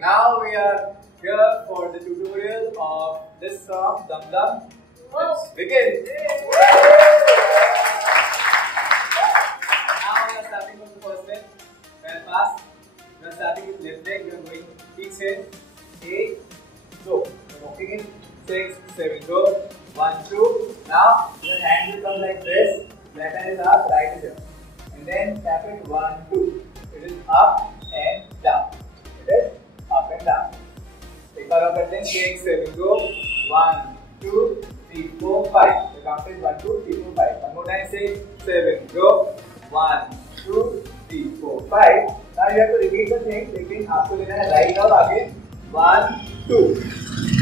Now we are here for the tutorial of this song, Dum Dum. Let's begin. Now we are starting from the first leg. Very fast. We are starting with left leg. We are going each side. 8, go. We are walking in 6, 7, go. 1, 2. Now your hand will come like this. Left hand is up, right is here. And then tap it 1, 2. It is up and down. It is up and down. एक बार और करते हैं 6, 7, go. 1, 2, 3, 4, 5. The count is 1, 2, 3, 4, 5. One more time, 6, 7, go. 1, 2, 3, 4, 5. Now you have to repeat the thing. लेकिन आपको लेना है right और आगे 1, 2.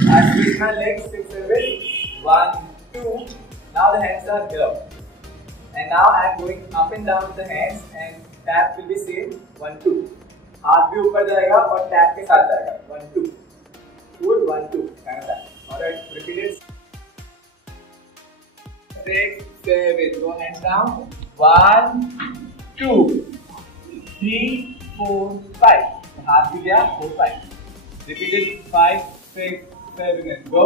And switch my legs 6, 7. 1, 2. Now the hands are here. And now I am going up and down with the hands and tap will be same 1, 2. हाथ भी ऊपर जाएगा और टैप के साथ जाएगा 1, 2. Good 1, 2. kind of that. Alright, repeat it. 6, 7. Go hands down. 1, 2, 3, 4, 5. हाथ भी गया 4, 5. Repeat it 5, 6, 7 and go.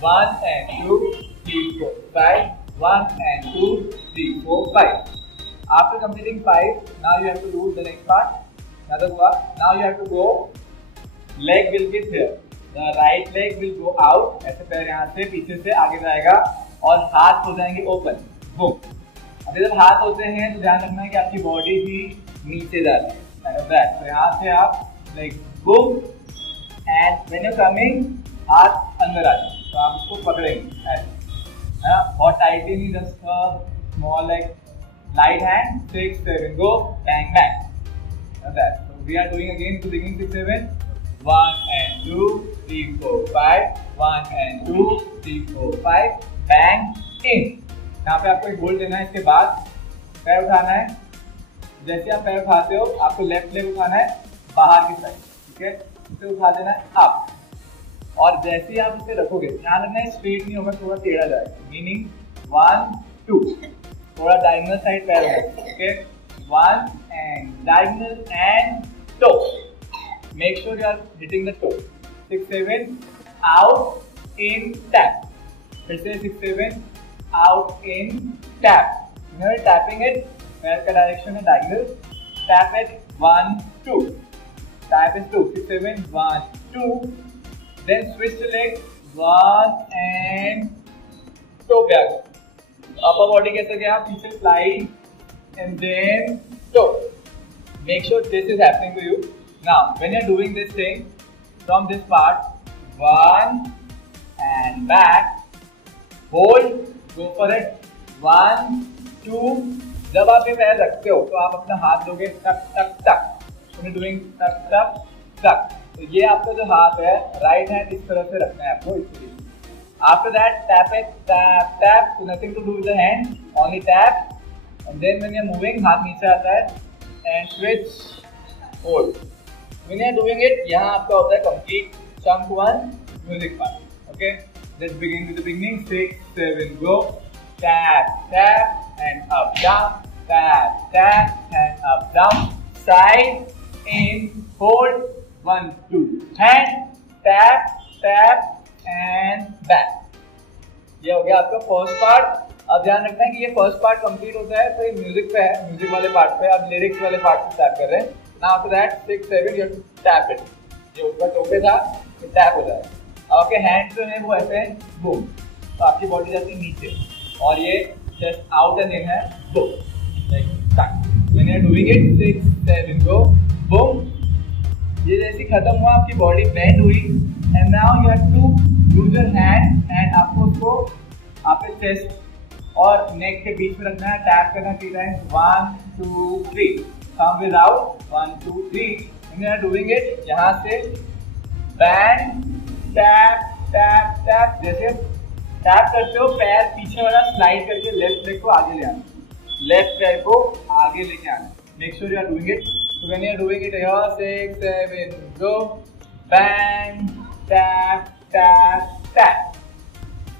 1 and 2, 3, 4, 5. 1 and 2, 3, 4, 5. After completing 5, now you have to do the next part. Another one. Now you have to go. Leg will get here. The right leg will go out. ऐसे पैर यहाँ से पीछे से आगे जाएगा और हाथ हो जाएंगे open. Boom. अभी जब हाथ होते हैं तो ध्यान रखना है कि आपकी बॉडी भी नीचे जा रही है. Kind of that. तो यहाँ से आप like boom and when you're coming हाथ अंदर आ जाए. तो आप उसको पकड़ेंगे ऐसे. है ना? बहुत टाइटली नहीं, just small like light hand. 6, 7, go. Bang bang. That. So we are doing again to beginning 6, 7. 1 and 2, 3, 4, 5. 1 and 2, 3, 4, 5. Bang in. यहाँ पे आपको एक बोल्ट देना है. इसके बाद पैर उठाना है. जैसे आप पैर उठाते हो आपको लेफ्ट लेग उठाना है बाहर की साइड. ठीक है, इसे उठा देना है अप. और जैसे ही आप इसे रखोगे ध्यान रखना है स्ट्रेट नहीं होगा, थोड़ा टेढ़ा जाएगा. मीनिंग 1, 2. थोड़ा डायगोनल साइड पैर होगा. Okay, 1 and diagonal and toe. Make sure you are hitting the toe. 6, 7, out, in, tap. फिर से 6, 7, out, in, tap. You are tapping it. पैर का डायरेक्शन है diagonal. Tap it 1, 2. Tap is 2. 6, 7, 1, 2. Then switch the leg 1 and toe पे आ गए. Upper body कैसे गया? पीछे slide and then toe. Make sure this is happening to you. Now, when you are doing this thing from this part, 1 and back, hold, go for it. 1, 2. जब आप ये पैर रखते हो तो आप अपना हाथ दोगे टक टक टक. When you're doing टक टक टक, तो ये आपका जो हाथ है राइट हैंड इस तरह से रखना है आपको इस तरीके से. After that, tap it, tap tap. So nothing to do with the hand, only tap. And then when you're moving, हाथ नीचे आता है. And switch, hold. When you are doing it, यहाँ आपका होता है complete chunk 1 music part. Okay, let's begin with the beginning. 6, 7, go. Tap, tap, and up, down. Tap, tap, and up, down. Side, in, hold. 1, 2. Hand, tap, tap, and back. ये हो गया आपका first part. अब ध्यान रखना है कि ये फर्स्ट पार्ट कंप्लीट होता है तो ये म्यूजिक पे है, म्यूजिक वाले पार्ट पे. अब लिरिक्स वाले पार्ट से स्टार्ट कर रहे हैं. Now after that 6, 7 you have to tap it. ये ऊपर टो पे था, ये टैप हो जाएगा. अब आपके हैंड्स जो है वो ऐसे हैं, बूम. तो आपकी बॉडी जाती है नीचे और ये जस्ट आउट एंड इन है, बूम. लाइक टक. When you are doing it 6, 7 go, boom. ये जैसे खत्म हुआ आपकी बॉडी बेंड हुई. And now you have to use your hand एंड आपको उसको आपके चेस्ट और नेक के बीच में रखना है. टैप करना 3 times. 1, 2, 3. Thumb is out. 1, 2, 3. When you are doing it, यहाँ से bang, tap, tap, tap. जैसे टैप करते हो पैर पीछे वाला स्लाइड करके लेफ्ट लेग को आगे ले आना. लेफ्ट पैर को आगे लेके आना. Make sure you are doing it. So when you are doing it here, 6, 7, go. Bang, tap, tap, tap.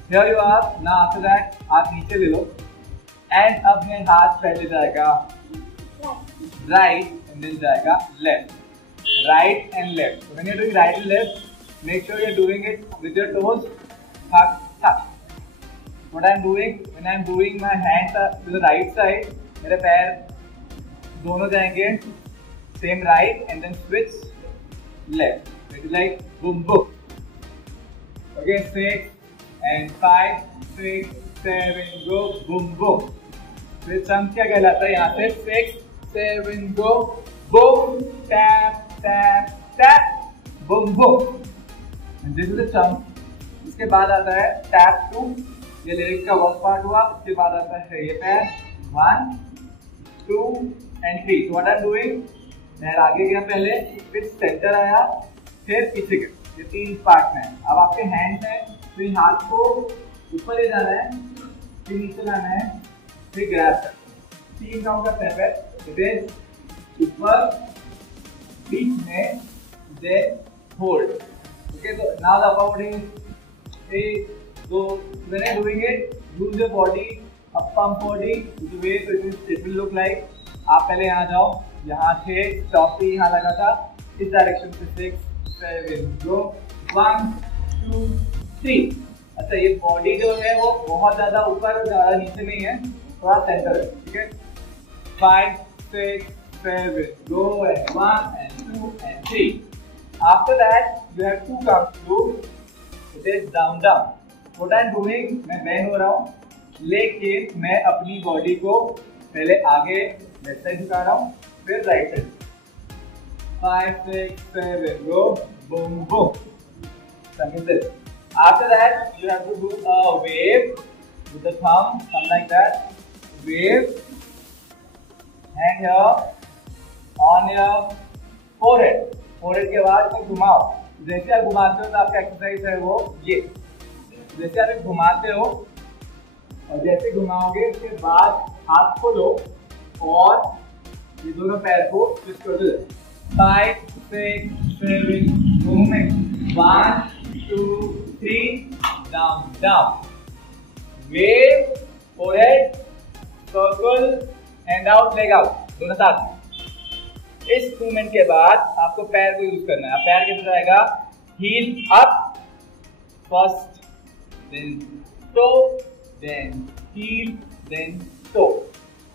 Here you are. Now after that, हाथ नीचे ले लो. And अब ये हाथ पहले जाएगा right and then जाएगा left. right and left. So when you're doing right and left, make sure you're doing it with your toes tuck, tuck. What I'm doing, when I'm doing my hands to the right side, मेरे पैर दोनों जाएंगे same right and then switch left. It is like boom boom. Okay, 6 and 5, 6, 7, go boom boom. फिर चंप क्या कहलाता है यहाँ से 6, 7, go boom, tap, tap, tap, boom boom. This is the chump. इसके बाद आता है tap 2. ये लिरिक्स का वर्क पार्ट हुआ. उसके बाद आता है ये पैर 1, 2 and 3. So what I'm doing? मैं आगे गया पहले, फिर सेंटर आया, फिर पीछे गया. ये 3 पार्ट में है. अब आपके हैंड्स हैं, तो ये हाथ को ऊपर ले जाना है, फिर नीचे लाना है, फिर ग्रैब करना. 3 काउंट का स्टेप है. इधर ऊपर, बीच में, then hold. Okay, so now the upper body is so when I'm doing it, use your body, up pump body, the way it will look like. आप पहले यहाँ जाओ, यहाँ से स्टॉप पे यहाँ लगा था, इस डायरेक्शन से 6, 7, go 1, 2, 3. अच्छा ये बॉडी जो है वो बहुत ज़्यादा ऊपर ज़्यादा नीचे नहीं है, थोड़ा सेंटर है. ठीक है, 5, 6, 7, go and 1 and 2 and 3. After that, you have 2 counts to it is down down. What I am doing, मैं bend हो रहा हूँ, लेकिन मैं अपनी बॉडी को पहले आगे लेफ्ट साइड झुका रहा हूँ, फिर right side. 5, 6, 7, go boom boom. Something this. After that, you have to do a wave with the thumb, something like that. Wave, hand here on your forehead. Forehead के बाद फिर घुमाओ. जैसे आप घुमाते हो तो आपका एक्सरसाइज है वो ये. जैसे आप घुमाते हो और जैसे घुमाओगे उसके बाद हाथ खोलो और ये दोनों पैर को स्विच कर दो. 5, 6, 7, movement 1, 2, 3, down down. Wave, forehead, circle, hand out, leg out, दोनों साथ में. इस मूवमेंट के बाद आपको पैर को यूज करना है. पैर कैसे जाएगा? Heel up first, then toe, then heel, then toe.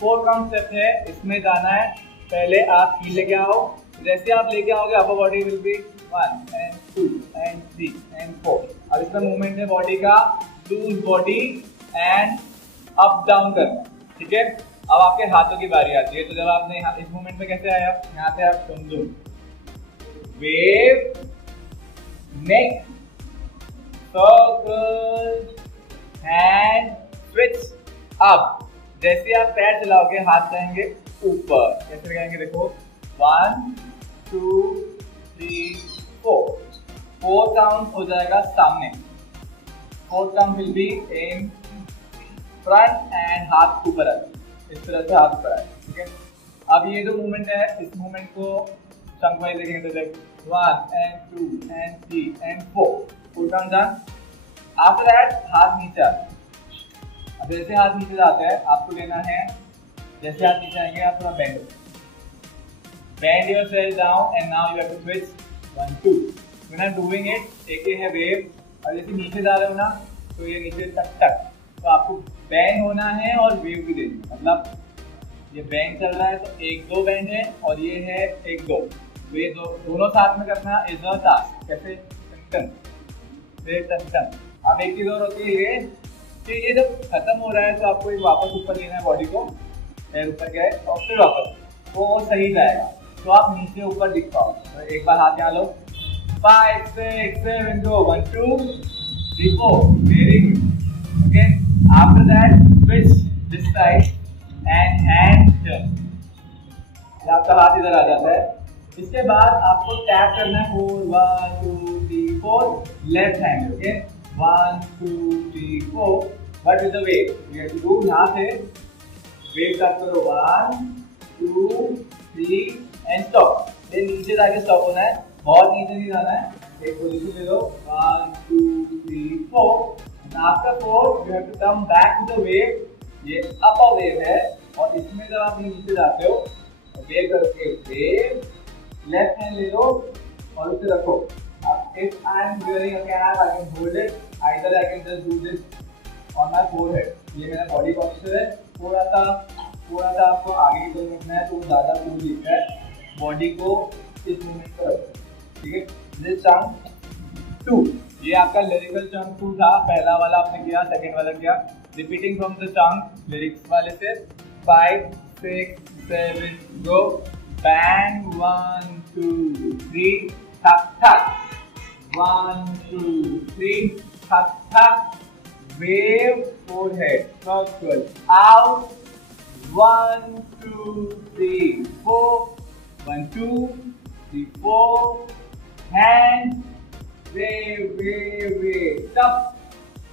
4 count step है. इसमें जाना है, पहले आप हील लेके आओ. जैसे आप लेके आओगे upper body will be 1 and 2 and 3 and 4. अब इसमें मूवमेंट है बॉडी का, loose body and up down करना. ठीक है, अब आपके हाथों की बारी आती है. तो जब आपने इस मूवमेंट में कैसे आया, यहाँ पे आप समझो, वेव, नेक, सर्कल, हैंड, स्विच. अब जैसे आप पैर चलाओगे हाथ जाएंगे ऊपर. कैसे लगाएंगे देखो, 1, 2, 3, 4. 4 काउंट हो जाएगा सामने. 4 count will be in front end हाथ ऊपर आए. इस तरह से हाथ ऊपर आए. ठीक है, अब ये जो मूवमेंट है, इस मूवमेंट को चंक वाइज देखेंगे तो like 1 and 2 and 3 and 4. 4 count done. After that हाथ नीचे आते हैं. अब जैसे हाथ नीचे जाते हैं आपको लेना है, जैसे हाथ नीचे आएंगे आप थोड़ा bend yourself down and now you have to switch 1, 2. When I'm doing it, एक ये है वेव, और जैसे नीचे जा रहे हो ना तो ये नीचे तक तक, तो आपको बैंड होना है और वेव भी देनी है. मतलब ये बैंड चल रहा है तो 1, 2 बैंड है और ये है 1, 2. तो ये दोनों साथ में करना इज अ टास्क. कैसे? टन फिर टन. अब एक चीज और होती है ये कि ये जब खत्म हो रहा है तो आपको एक वापस ऊपर लेना है बॉडी को. पैर ऊपर गए और फिर वापस, तो सही जाएगा. तो आप नीचे ऊपर दिख पाओ. तो एक बार हाथ यहाँ लो. 5, 6, 7, go 1, 2, 3, 4. Very good. Okay, after that switch this side and hand turn. आपका हाथ इधर आ जाता है. इसके बाद आपको टैप करना है 4, 1, 2, 3, 4 left hand. Okay, 1, 2, 3, 4 but with the wave. You have to do. यहाँ से वेव स्टार्ट करो 1, 2, 3 एंड स्टॉप. ये नीचे जाके स्टॉप होना है, बहुत नीचे नहीं जाना है. एक पोजीशन ले लो 1, 2, 3, 4. After 4, you have to come back to the wave. ये अपर वेव है और इसमें जब आप नीचे जाते हो वेव करके वेव लेफ्ट हैंड ले लो और उसे रखो। अब if I am wearing a cap I can hold it, either I can just do this on my forehead. ये मेरा बॉडी पोस्चर है। थोड़ा सा आपको आगे की तरफ रखना है तो ज्यादा कूल दिख रहा है। बॉडी को इस मूवमेंट पर रखो, ठीक है। दिस चंक 2, ये आपका लिरिकल चंक 2 था। पहला वाला आपने किया, सेकंड वाला किया। Repeating from the chunk lyrics वाले से 5 6 7 गो। बैंग 1 2 3 थक थक 1 2 3 थक थक। Wave forehead circle out 1 2 3 4 1 2 3 4 hand wave up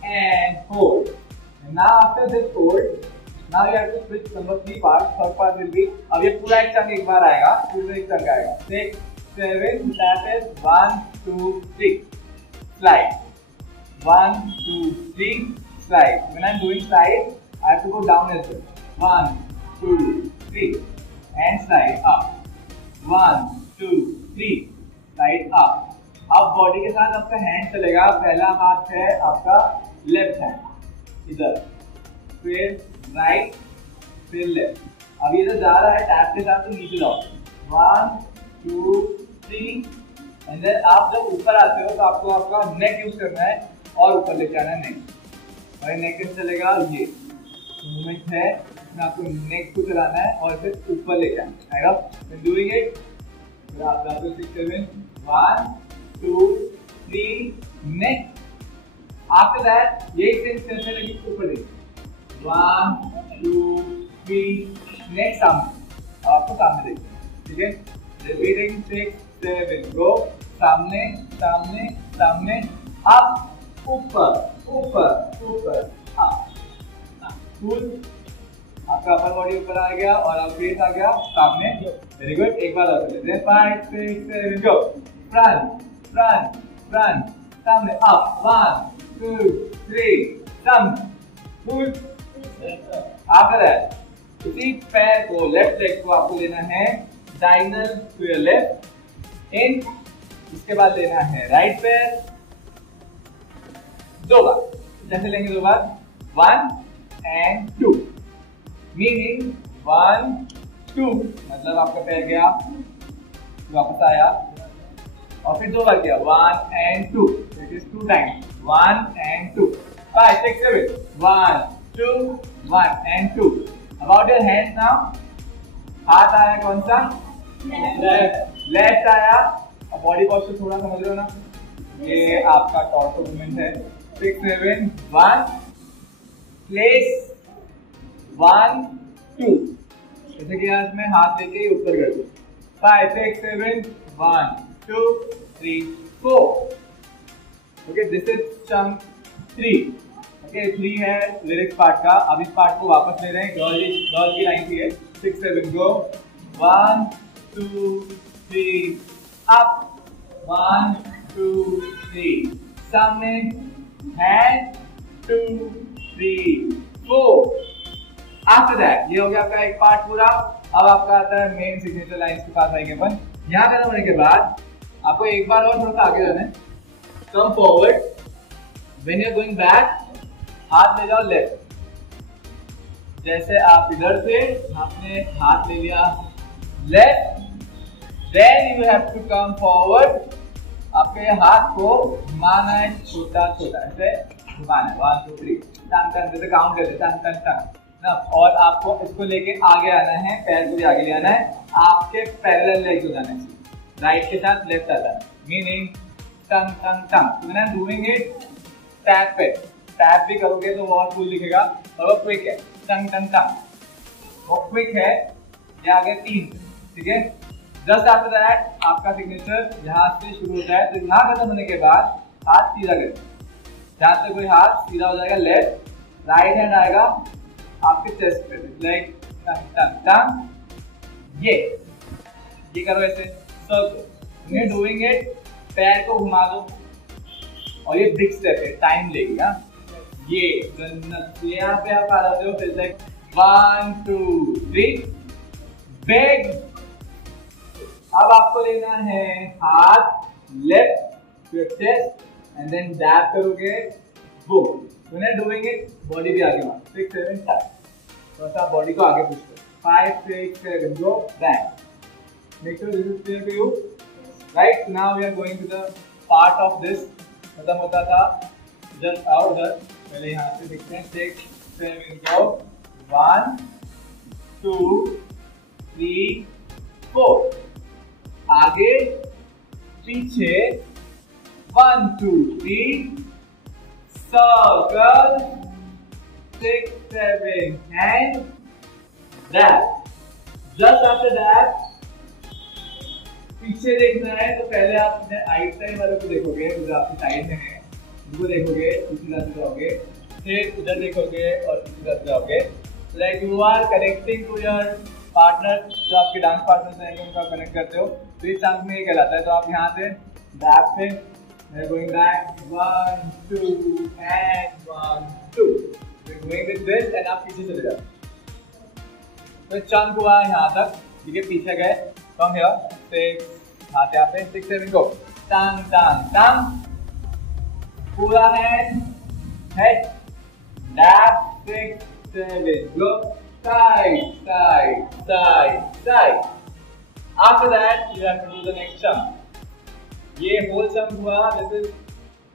and hold. And now after this hold, now you have to switch number 3 part. Third part will be, अब ये पूरा एक चंक एक बार आएगा, पूरा एक चंक आएगा 6 7, that is 1 2 3 slide 1 2 3 slide. When I'm doing slide I have to go down as well. 1 2 3 and slide up 1 2 3 slide up. अब बॉडी के साथ आपका हैंड चलेगा। पहला हाथ है आपका लेफ्ट हैंड इधर, फिर राइट, फिर लेफ्ट। अब ये जो जा रहा है टैप के साथ तो नीचे जाओ 1 2 3 एंड देन आप जब ऊपर आते हो तो आपको आपका नेक यूज करना है और ऊपर लेके आना है नेक। और नेक कैसे चलेगा, ये मूवमेंट है इसमें आपको नेक को चलाना है और फिर ऊपर लेके आना है। व्हेन डूइंग इट फिर आप जाते हो 6 7 1 2 3 neck. After that यही सेम स्टेप है लेकिन ऊपर देखिए 1 2 3 neck सामने। अब आपको सामने देखिए, ठीक है। रिपीटिंग 6 7 गो। सामने सामने सामने अप ऊपर ऊपर ऊपर अप फुल। आपका अपर बॉडी ऊपर आ गया और अब फेस आ गया सामने। Very good. एक बार और लेते हैं 5 6 7 गो। फ्रंट फ्रंट फ्रंट सामने अप 1 2 3 सामने फुल। आफ्टर दैट इसी पैर को, लेफ्ट लेग को आपको लेना है diagonal to your left in. इसके बाद लेना है राइट पैर 2 बार। जैसे लेंगे 2 बार 1 एंड 2, मीनिंग 1 2 मतलब आपका पैर गया वापस आया और फिर 2 बार किया 1 and 2, it is 2 times 1 and 2 5 6 7 1 2 1 and 2। About your hands now. हाथ आया कौन सा, लेफ्ट आया। और बॉडी पोस्चर थोड़ा समझ रहे हो ना, ये आपका टॉर्सो मूवमेंट है। 6 7 1 प्लेस 1 2, जैसे कि आज मैं हाथ लेके ऊपर कर दूं 5 6 7 1 2 3 4। Okay, this is chunk 3। Okay, 3 है लिरिक्स पार्ट का। अब इस पार्ट को वापस ले रहे हैं। गर्ल की लाइन थी है 6 7 गो 1 2 3 अप 1 2 3 सामने हैंड 2 3 4। आफ्टर दैट ये हो गया आपका एक पार्ट पूरा। अब आपका आता है मेन सिग्नेचर लाइंस के पास आएंगे अपन। यहाँ खत्म होने के बाद आपको एक बार और थोड़ा सा आगे जाना है। Come forward, when you are going back हाथ ले जाओ लेफ्ट। जैसे आप इधर से आपने हाथ ले लिया left, then you have to come forward. आपके हाथ को घुमाना है छोटा छोटा, ऐसे घुमाना है 1 2 3 टन टन, जैसे काउंट करते टन टन टन ना। और आपको इसको लेके आगे आना है, पैर को भी आगे ले आना है। आपके पैरेलल लेग्स हो जाना है, राइट के साथ लेफ्ट आता है, मीनिंग टन टन टन। When I am doing it tap पे, टैप भी करोगे तो वो और फुल दिखेगा और वो क्विक है टन टन टन, वो क्विक है। ये आगे 3, ठीक है। जस्ट आफ्टर दैट आपका सिग्नेचर यहाँ से शुरू होता है। तो यहाँ खत्म होने के बाद हाथ सीधा करें, जहाँ से कोई हाथ सीधा हो जाएगा लेफ्ट, राइट हैंड आएगा आपके चेस्ट पे, लाइक टन टन टन। ये करो ऐसे सर्कल। यू डूइंग इट, पैर को घुमा दो और ये बिग स्टेप है, टाइम लेगी। ये यहाँ पे आप आ जाते हो, फिर लाइक 1 2 3 बिग अब आपको लेना है हाथ left to your chest and then dab करोगे, boom. When you're doing it, body भी आगे मारो, 6 7 start। थोड़ा सा बॉडी को आगे पुश करो, 5 6 7 go back। Make sure this is clear to you, right? So now we are going to the part of this, खत्म होता था just out there। पहले यहाँ से देखते हैं, 6 7 go, 1 2 3 4, आगे पीछे 1 2 3 circle, 6 7 and that। Just after that पीछे देखना है, तो पहले आप अपने आइट साइड वालों को देखोगे, जो आपकी साइड में है उनको देखोगे, दूसरी तरफ जाओगे, फिर उधर देखोगे और दूसरी तरफ जाओगे। Like you are connecting to your partner, जो आपके डांस पार्टनर रहेंगे उनको आप कनेक्ट करते हो, तो इस डांस में ये कहलाता है। तो आप यहाँ से बैक पे we are going back 1 2 and 1 2, we are going with this and आप पीछे चले जाओ। तो चंक हुआ यहाँ तक, ठीक है, पीछे गए, from here 6 हाथ यहाँ पे 6 7 go, टांग टांग टांग, पूरा hand head dab, 6 7 go, side side side side। After that you have to do the next jump। ये whole jump हुआ, this is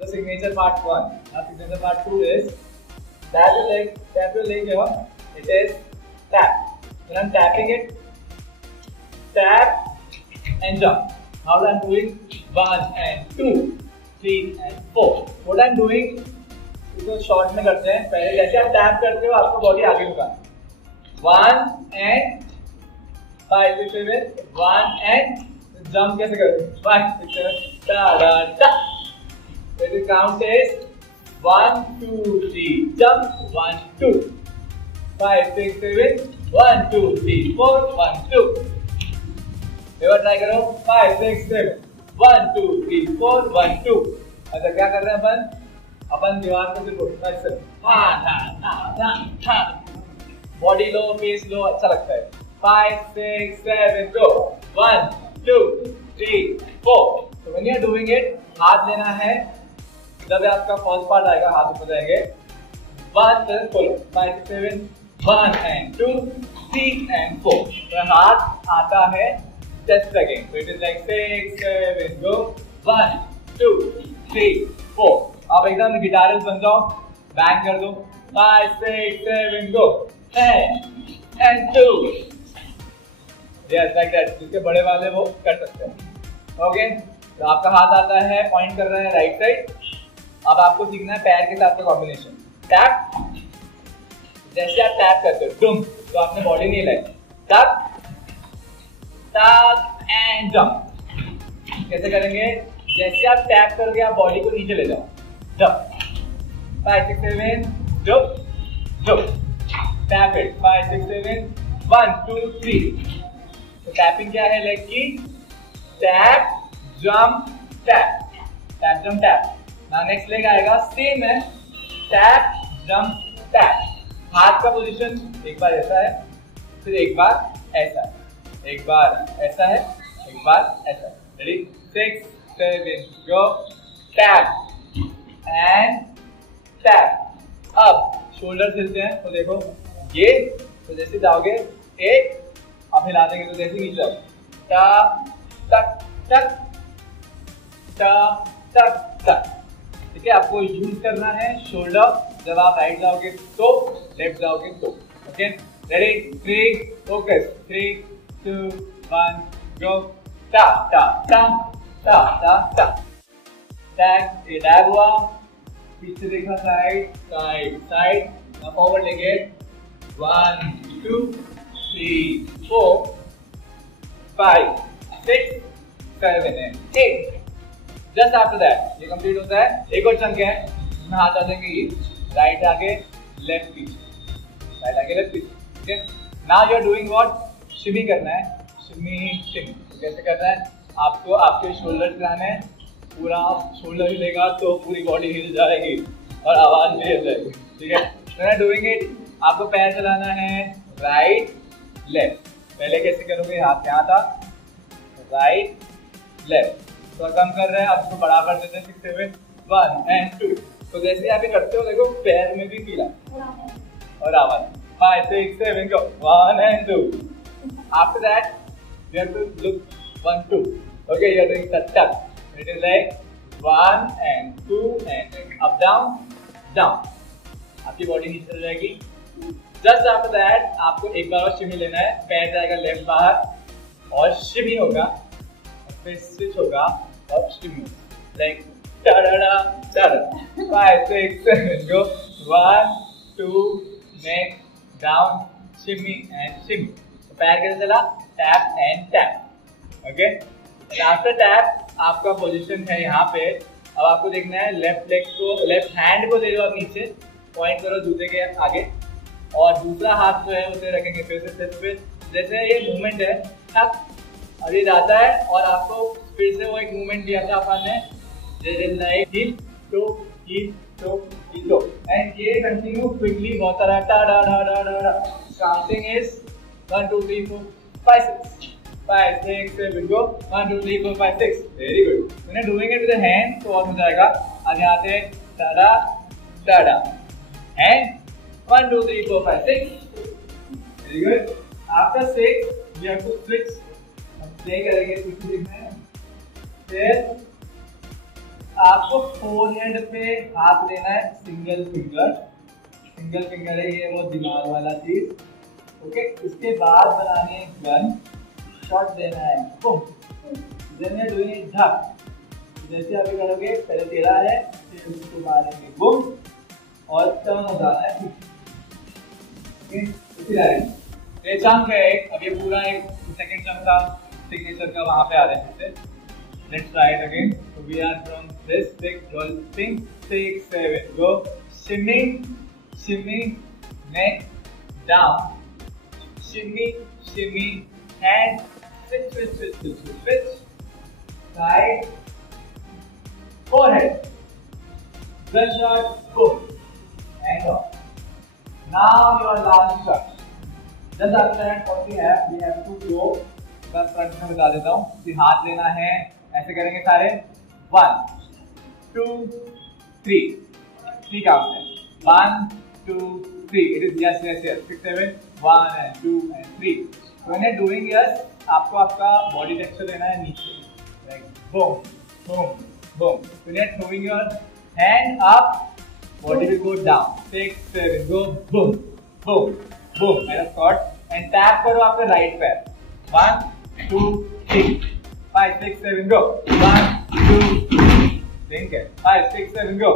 the signature part 1। Now signature part 2 is tap your leg here, it is tap। When I'm tapping it, tap and jump। Now I'm doing 1 and 2 3 and 4। What I'm doing, इसको short में करते हैं। पहले जैसे आप tap करते हो आपको बॉडी आगे झुकाना, 1 and 5 6 7 1 and जंप कैसे करोगे, 5 6 7 da da da। So the count is 1 2 3 jump, 1 2 5 6 7 1 2 3 4 1 2। एक बार ट्राई करो, 5 6 7 1 2 3 4 1 2। अच्छा क्या कर रहे हैं अपन दीवार को सिर्फ ऐसे बॉडी लो, फेस लो, अच्छा लगता है। 5 6 7 go, 1 2 3 4। तो when you are doing it, हाथ लेना है, जब आपका फर्स्ट पार्ट आएगा हाथ ऊपर जाएंगे, 1 then follow 5 6 7 1 and 2 3 and 4। तो हाथ आता है just again, so it is like 6 7 go, 1 2 3 4। आप एकदम गिटारिस्ट बन जाओ, बैंग कर दो, 5 6 7 go 10 and 2। Yes, like that। जिसके बड़े वाले वो कर सकते हैं। ओके, तो आपका हाथ आता है, पॉइंट कर रहा है राइट साइड। अब आपको सीखना है पैर के साथ का कॉम्बिनेशन। टैप, जैसे आप टैप करते हो डुम, तो आपने बॉडी नहीं हिलाई, टैप टैप एंड जंप। कैसे करेंगे, जैसे आप टैप करोगे आप बॉडी को नीचे ले जाओ, jump 5 6 7 jump jump, tap it 5 6 7 1 2 3। तो टैपिंग क्या है लेग की, tap jump tap, tap jump tap. ना नेक्स्ट लेग आएगा, सेम है, टैप जंप टैप। हाथ का पोजीशन एक बार ऐसा है, फिर एक बार ऐसा है, एक बार ऐसा है, एक बार ऐसा है। Ready, 6 7 go, tap and tap. अब शोल्डर हिलते हैं, तो देखो ये, तो जैसे जाओगे एक, आप हिला देंगे तो जैसे नीचे जाओ, टक टक टक टक टक टक। ठीक है, आपको यूज करना है शोल्डर, जब आप राइट जाओगे तो, लेफ्ट जाओगे तो। ओके, रेडी, 3 फोकस, 3 2 1 गो, टा टा टा टा टा टा। टैग, ये टैग हुआ, पीछे देखा, साइड साइड साइड, फॉरवर्ड लेंगे, 1 2 3 4 5 6 7 and 8। जस्ट आफ्टर दैट ये कंप्लीट होता है। एक और चंक है, इसमें हाथ आ जाएंगे, ये राइट आगे लेफ्ट पीछे, राइट आगे लेफ्ट पीछे। ठीक है, now you are doing what, shimmy करना है, शिमी शिमी। तो कैसे करना है, आपको आपके शोल्डर चलाना है, पूरा शोल्डर हिलेगा तो पूरी बॉडी हिल जाएगी और आवाज भी हिल जाएगी। ठीक है, व्हेन डूइंग इट, आपको पैर चलाना है राइट लेफ्ट। पहले कैसे करोगे, हाथ यहाँ था, राइट लेफ्ट। तो कम कर रहे हैं, अब इसको बड़ा कर देते हैं 6 7 1 and 2। तो जैसे आप ये करते हो देखो पैर में भी फील और आवाज 5 6 7 go 1 and 2। After that you have to look 1 2। Okay, you are doing tap। It is like 1 and 2 and up down down। आपकी बॉडी नीचे चल जाएगी। जस्ट आफ्टर दैट आपको एक बार और शिमी लेना है, पैर जाएगा लेफ्ट बाहर और शिमी होगा, फिर स्विच होगा और shimmy like tada tada 5 6 7 go 1 2 next down shimmy and shimmy. तो पैर कैसे चला, tap and tap. Okay, and after tap आपका पोजीशन है यहाँ पे। अब आपको देखना है लेफ्ट लेग को, लेफ्ट हैंड को ले लो आप नीचे, पॉइंट करो जूते के आगे, और दूसरा हाथ जो है उसे रखेंगे फिर से स्टेप पे। जैसे ये मूवमेंट है ठक, और ये जाता है और आपको फिर से वो एक मूवमेंट दिया था अपन ने, जैसे like heel to heel to heel to, and ये कंटिन्यू क्विकली बहुत सारा टा डा डा डा डा। Counting is 1 2 3 4 5 6 5 6 7 go 1 2 3 4 5 6। Very good. मैंने doing it with the hand तो और हो जाएगा। आज यहाँ से tada tada and 1 2 3 4 5 6। Very good। After 6 we have to switch। हम प्ले करेंगे, कुछ देखना है। फिर आपको फोरहेड पे हाथ लेना है, सिंगल फिंगर है ये वो दिमाग वाला चीज। ओके, इसके बाद बनानी है गन, शॉट देना है boom. Then you doing it धक। जैसे आप ये करोगे, पहले तेरा है फिर उसको मारेंगे बूम और टर्न हो जाना है। ये चंक है, अब ये पूरा एक सेकंड चंक का सिग्नेचर का वहां पे आ रहे हैं। Let's try it again. So we are from this big 12 6 7 go shimmy shimmy neck down shimmy shimmy hand switch side forehead gun shot boom and off। Now your last shot। Just after that what we have to go, बस front में बता देता हूँ कि हाथ लेना है, ऐसे करेंगे सारे 1 2 3 काउंट है 1 2 3। It is yes 6 7 1 and 2 and 3। When you doing yes आपको आपका बॉडी टेक्सचर लेना है नीचे, like boom boom boom. When you are throwing your hand up, body will go down 6 7 go boom boom boom and a shot, and tap करो आपका right पैर 1 2 3 5 6 7 go 1 2 think है 5 6 7 go।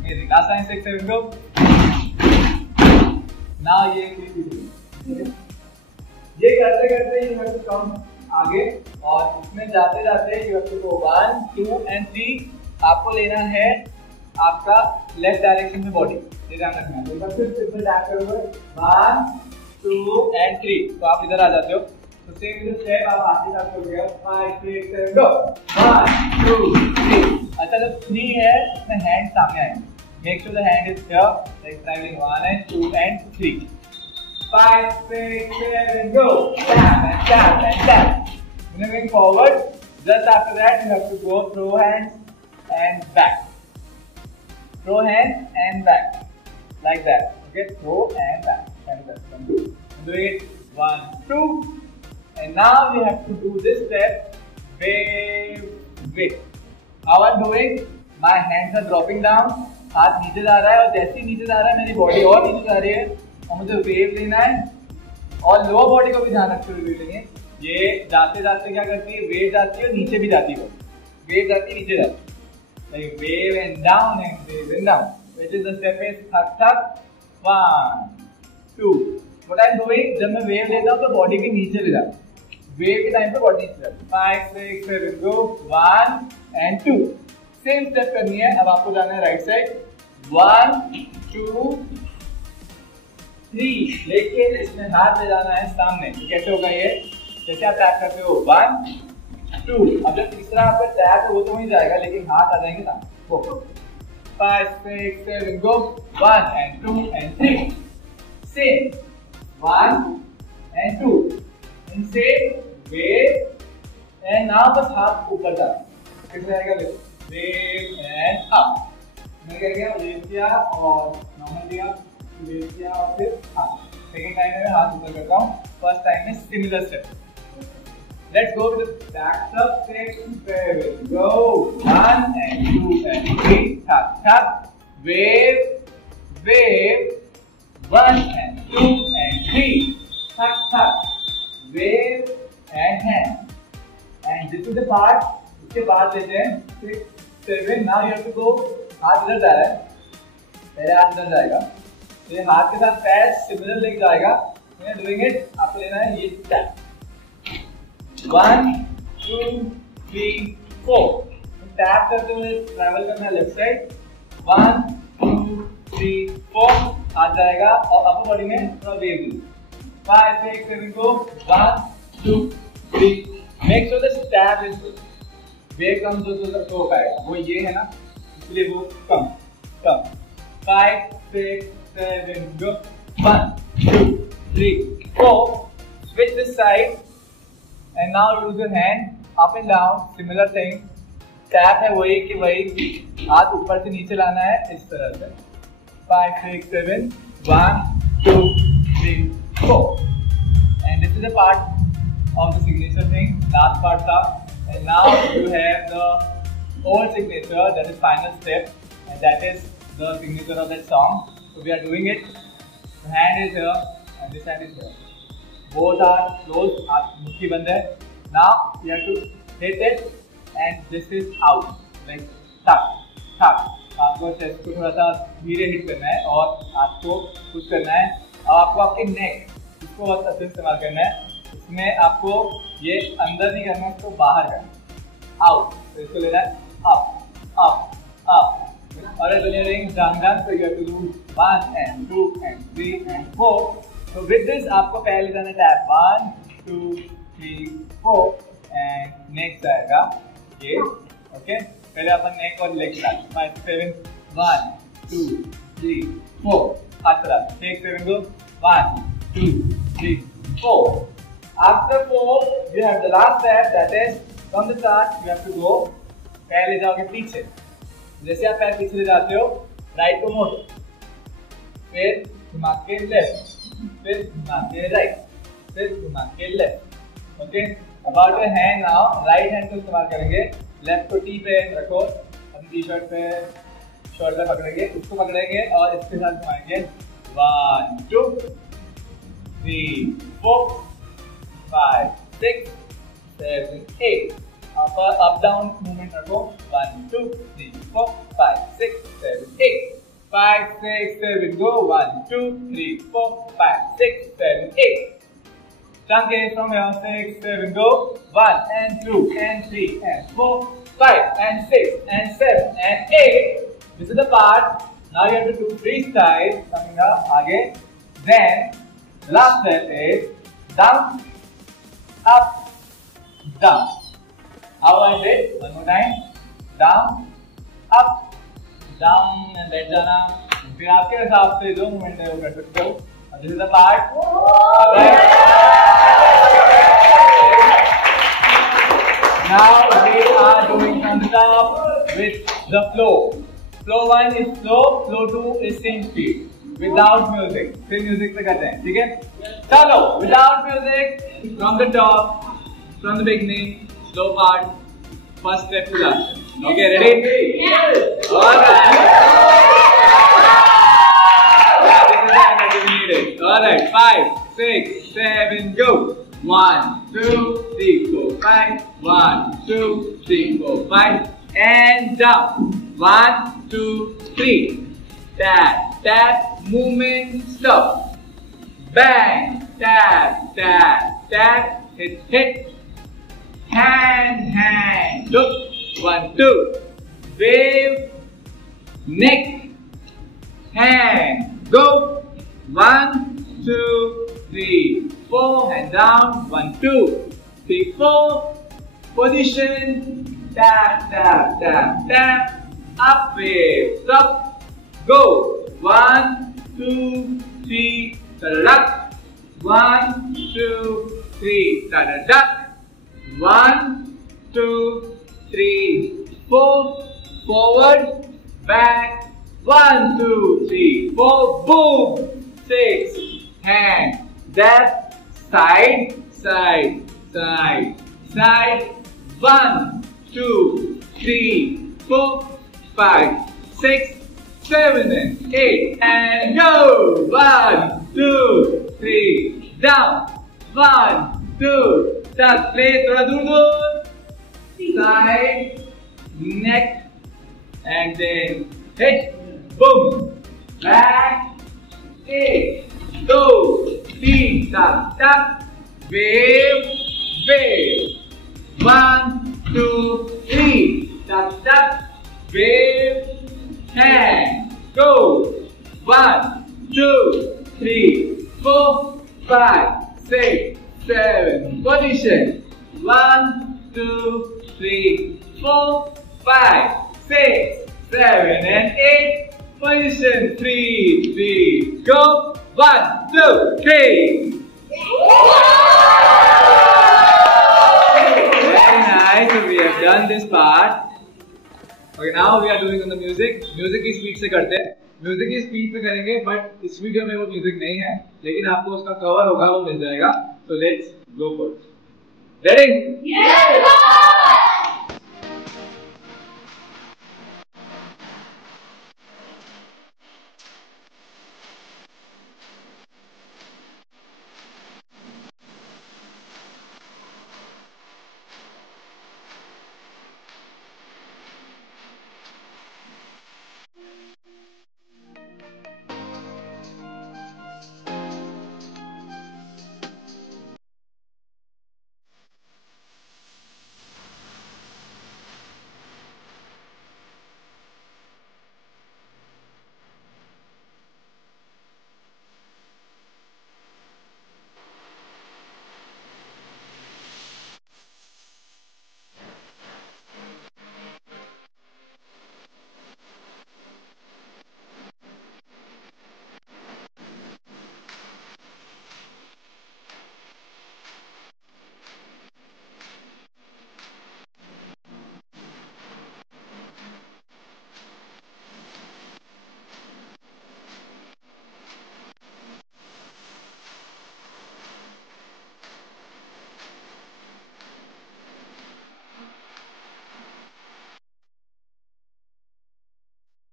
मेरी लास्ट टाइम 6 7 go। now ये करते करते you have to come आगे, और इसमें जाते जाते you have to go 1 2 and 3। आपको लेना है आपका लेफ्ट डायरेक्शन में बॉडी, ये ध्यान रखना है। तो फिर सिंपल टैप करोगे 1 2 and 3, तो आप इधर आ जाते हो। तो सेम जो स्टेप आप आगे साथ करोगे 5 6 7 go 1 2 3। अच्छा, जब 3 है उसमें हैंड सामने आएंगे, make sure the hand is here, like travelling 1 and 2 and 3 5 6 7 go tap and tap and tap। Moving forward, just after that you have to go throw hands and back, throw hands and back like that। Okay, throw and back and back। Do it 1 2, and now we have to do this step wave। How I'm doing, my hands are dropping down, हाथ नीचे जा रहा है, और जैसे ही नीचे जा रहा है मेरी बॉडी और नीचे जा रही है, और मुझे वेव लेना है, और लोअर बॉडी को भी ध्यान रखते हुए वेव लेंगे। ये जाते जाते क्या करती है, वेव जाती है और नीचे भी जाती है, वेव जाती है नीचे जाती है, like wave and down and wave and down, which is the step is thak thak 1 2। what I'm doing, जब मैं wave लेता हूँ तो बॉडी भी नीचे ले जाती है, wave के टाइम पे बॉडी नीचे जाती है। 5 6 7 go 1 and 2। सेम स्टेप करनी है। अब आपको जाना है राइट साइड 1 2 3, लेकिन इसमें हाथ ले जाना है सामने। तो कैसे होगा ये, जैसे आप टैप करते हो 1 2, अब जब तीसरा आपका टैप हो तो वहीं जाएगा, लेकिन हाथ आ जाएंगे ना। 5 6 7 go 1 and 2 and 3। Same 1 and 2 and same wave and now बस हाथ ऊपर जाए कैसे आएगा wave and up मैंने क्या किया wave किया और normal दिया wave किया और फिर हाथ सेकेंड टाइम में हाथ ऊपर करता हूँ फर्स्ट टाइम में similar step Let's go to the back up section. Go 1 and 2 and 3. Tap tap. Wave, wave. 1 and 2 and 3. Tap tap. Wave and hand. And this is the part. इसके बाद लेते हैं 6, 7. Now you have to go. हाथ इधर जा रहा है. पहले हाथ इधर जाएगा. ये हाथ के साथ पैर सिमिलर लेके जाएगा. We are doing it. आपको लेना है ये step. 1, 2, 3, 4. टैप करते हुए ट्रैवल करना है लेफ्ट साइड 1, 2, 3, 4 आ जाएगा और अपर बॉडी में थोड़ा वेव दो 5, 6, 7 को 1, 2, 3 make sure the step is wave come जो हो पाएगा वो ये है ना इसलिए वो कम 5, 6, 7 go 1, 2, 3, 4 switch this side and now use your hand up and down similar thing tap है वही कि वही हाथ ऊपर से नीचे लाना है इस तरह से 5, 6, 7 1, 2, 3, 4 and this is a part of the signature thing last part था and now you have the old signature that is final step and that is the signature of that song so we are doing it the hand is here and this hand is here both are closed मुट्ठी बंद है now you have to hit it and this is out like tuck tuck आपको chest को थोड़ा सा धीरे hit करना है और आपको पुश करना है अब आपको आपके नेक इसको बहुत अच्छे से इस्तेमाल करना है इसमें आपको ये अंदर नहीं करना है इसको बाहर करना है आउट तो इसको लेना है अप अप अप और दुनिया ring Dang so you have to do 1 and 2 and 3 and 4 So with this आपको पहले जाना टैप 1, 2, 3, 4 and नेक्स्ट आएगा ये ओके पहले अपन नेक और लेग स्टार्ट 5, 7 1, 2, 3, 4 हाथ चला 6, 7 go 1, 2, 3, 4 after 4 you have the last step that is from the start you have to go पैर ले जाओगे पीछे जैसे आप पैर पीछे ले जाते हो राइट को मोड़ो फिर घुमा के लेफ्ट फिर घुमा के राइट फिर घुमा के left okay about your hand now right hand को इस्तेमाल करेंगे लेफ्ट को टी पे रखो अपनी टी शर्ट पे शोल्डर पकड़ेंगे उसको पकड़ेंगे और इसके साथ घुमाएंगे 1, 2, 3, 4, 5, 6, 7, 8 अप डाउन मूवमेंट रखो 1, 2, 3, 4, 5, 6, 7, 8 5, 6, 7 go 1, 2, 3, 4, 5, 6, 7, 8 chunk it from here 6, 7 go 1 and 2 and 3 and 4 5 and 6 and 7 and 8 this is the part now you have to do freestyle coming up आगे then the last step is down up down how I did one more time down up down and बैठ जाना फिर आपके हिसाब से जो movement है वो कर सकते हो this is the part now we are doing from the top with the flow flow 1 is slow flow 2 is same speed without music फिर म्यूजिक से करते हैं ठीक है चलो without music from the top from the beginning slow part first step to last Okay, ready? Yes. All right. Yeah, this is the energy needed. All right, 5, 6, 7, go. 1, 2, 3, 4, 5. 1, 2, 3, 4, 5. And down. 1, 2, 3. Tap, tap, movement, stop. Bang, tap, tap, tap. Hit, hit. Hand, hand. Look. 1, 2, wave, neck, hand, go, 1, 2, 3, 4, hand down, 1, 2, 3, 4, position, tap, tap, tap, tap, up, wave, stop, go, 1, 2, 3, duck, 1, 2, 3, duck, 1, 2, 3, 4. Forward, back. 1, 2, 3, 4. Boom. 6. Hand. Dab. Side, side, side, side. 1, 2, 3, 4, 5, 6, 7, and 8. And go. 1, 2, 3. Down. 1, 2. Start. Play. थोड़ा दूर दूर. Side. Neck. And then hit. Boom. Back. 8. 2, 3. Tap. Tap. Wave. Wave. 1, 2, 3. Tap. Tap. Wave. Hand. Go. 1, 2, 3, 4, 5, 6, 7. Position. 1, 2, 3, 4, 5, 6, 7, and 8. Position. 3, 3. Go. 1, 2, 3. Very nice. So we have done this part. Okay, now we are doing on the music. Music की speed से करते हैं. Music की speed पे करेंगे, but इस video में वो म्यूजिक नहीं है, लेकिन आपको उसका कवर होगा, वो मिल जाएगा. So let's go for it. Ready? Yes,